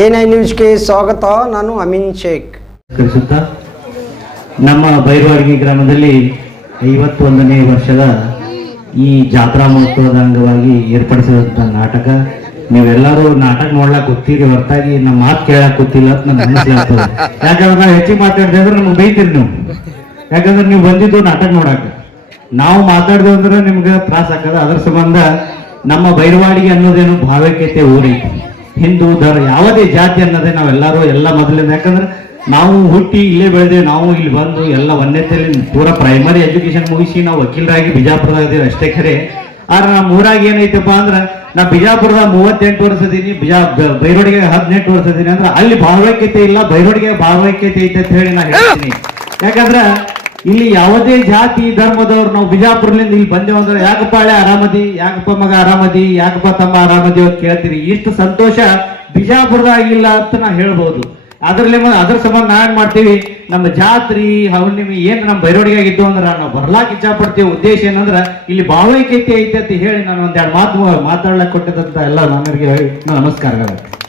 N I ನ್ಯೂಸ್ಗೆ ಸ್ವಾಗತ, ನಾನು ಅಮೀನ್ ಶೇಖ್. ಕಲಿಸುತ್ತಾ ನಮ್ಮ ಬೈರವಾಡಗಿ ಗ್ರಾಮದಲ್ಲಿ ಐವತ್ತೊಂದನೇ ವರ್ಷದ ಈ ಜಾತ್ರಾ ಮಹೋತ್ಸವದ ಅಂಗವಾಗಿ ಏರ್ಪಡಿಸಿದಂಥ ನಾಟಕ. ನೀವೆಲ್ಲರೂ ನಾಟಕ ನೋಡ್ಲಾಕ್ ಗೊತ್ತೀರಿ, ಹೊರತಾಗಿ ನಮ್ಮ ಮಾತು ಕೇಳಕ್ ಗೊತ್ತಿಲ್ಲ ಅಂತ ನನ್ಗೆ ಅನಿಸ್ಲಾಗ್ತದೆ ಯಾಕಂದ್ರೆ ನಾವು ಹೆಚ್ಚಿಗೆ ಮಾತಾಡ್ದೆ ಅಂದ್ರೆ ನಮ್ಗೆ ಬೈತೀರಿ ನೀವು. ಯಾಕಂದ್ರೆ ನೀವು ಬಂದಿದ್ದು ನಾಟಕ ನೋಡಾಕ. ನಾವು ಮಾತಾಡ್ದು ಅಂದ್ರೆ ನಿಮ್ಗೆ ತ್ರಾಸ ಆಕದ ಅದ್ರ ಸಂಬಂಧ ನಮ್ಮ ಬೈರವಾಡಿಗೆ ಅನ್ನೋದೇನು ಭಾವೈಕ್ಯತೆ ಊರೈತಿ. ಹಿಂದೂ ಧರ್ಮ ಯಾವುದೇ ಜಾತಿ ಅನ್ನೋದೇ ನಾವೆಲ್ಲರೂ ಎಲ್ಲ ಮೊದಲಿಂದ. ಯಾಕಂದ್ರೆ ನಾವು ಹುಟ್ಟಿ ಇಲ್ಲೇ ಬೆಳೆದೆ ನಾವು ಇಲ್ಲಿ ಬಂದು ಎಲ್ಲ ಒಂದೇತಲ್ಲಿ ಪೂರ ಪ್ರೈಮರಿ ಎಜುಕೇಶನ್ ಮುಗಿಸಿ ನಾವು ವಕೀಲರಾಗಿ ಬಿಜಾಪುರದಾಗ ಇದ್ದೀವಿ ಅಷ್ಟೇ ಖರೆ. ಆದ್ರೆ ನಮ್ಮ ಊರಾಗ ಏನೈತಪ್ಪ ಅಂದ್ರೆ ನಾ ಬಿಜಾಪುರದ ಮೂವತ್ತೆಂಟು ವರ್ಷ ಇದೀನಿ ಬಿಜಾ ಬೈರೋಡಿಗೆ ಹದಿನೆಂಟು ವರ್ಷ ಇದೀನಿ ಅಂದ್ರೆ ಅಲ್ಲಿ ಭಾವೈಕ್ಯತೆ ಇಲ್ಲ, ಬೈರೋಡಿಗೆ ಭಾವೈಕ್ಯತೆ ಐತೆ ಅಂತ ಹೇಳಿ ನಾ ಹೇಳ್ತೀನಿ. ಯಾಕಂದ್ರ ಇಲ್ಲಿ ಯಾವುದೇ ಜಾತಿ, ಧರ್ಮದವ್ರು ನಾವು ಬಿಜಾಪುರ್ಲಿಂದ ಇಲ್ಲಿ ಬಂದೇವು ಅಂದ್ರೆ, ಯಾಕಪ್ಪ ಹಳೆ ಆರಾಮದಿ, ಯಾಕಪ್ಪ ಮಗ ಆರಾಮದಿ, ಯಾಕಪ್ಪ ತಮ್ಮ ಆರಾಮದಿ ಅಂತ ಕೇಳ್ತೀರಿ. ಇಷ್ಟು ಸಂತೋಷ ಬಿಜಾಪುರದಾಗಿಲ್ಲ ಅಂತ ನಾ ಹೇಳ್ಬೋದು. ಅದ್ರಲ್ಲಿ ಅದ್ರ ಸಂಬಂಧ ನಾವೇನ್ ಮಾಡ್ತೀವಿ? ನಮ್ಮ ಜಾತ್ರಿ ಹುಣ್ಣಿಮೆ ಏನ್ ನಮ್ಮ ಬೈರೋಡಿಗಾಗಿದ್ದು ಅಂದ್ರೆ, ನಾವು ಬರ್ಲಾಕ್ ಇಚ್ಛಾ ಪಡ್ತೀವಿ ಉದ್ದೇಶ ಏನಂದ್ರ, ಇಲ್ಲಿ ಭಾವೈಕ್ಯತೆ ಐತೆ ಅಂತ ಹೇಳಿ ನಾನು ಒಂದೆರಡು ಮಾತು, ಮಾತಾಡ್ಲಕ್ ಕೊಟ್ಟಿದ್ದಂತ ಎಲ್ಲ ನಮಗೆ ನಮಸ್ಕಾರಗಳು.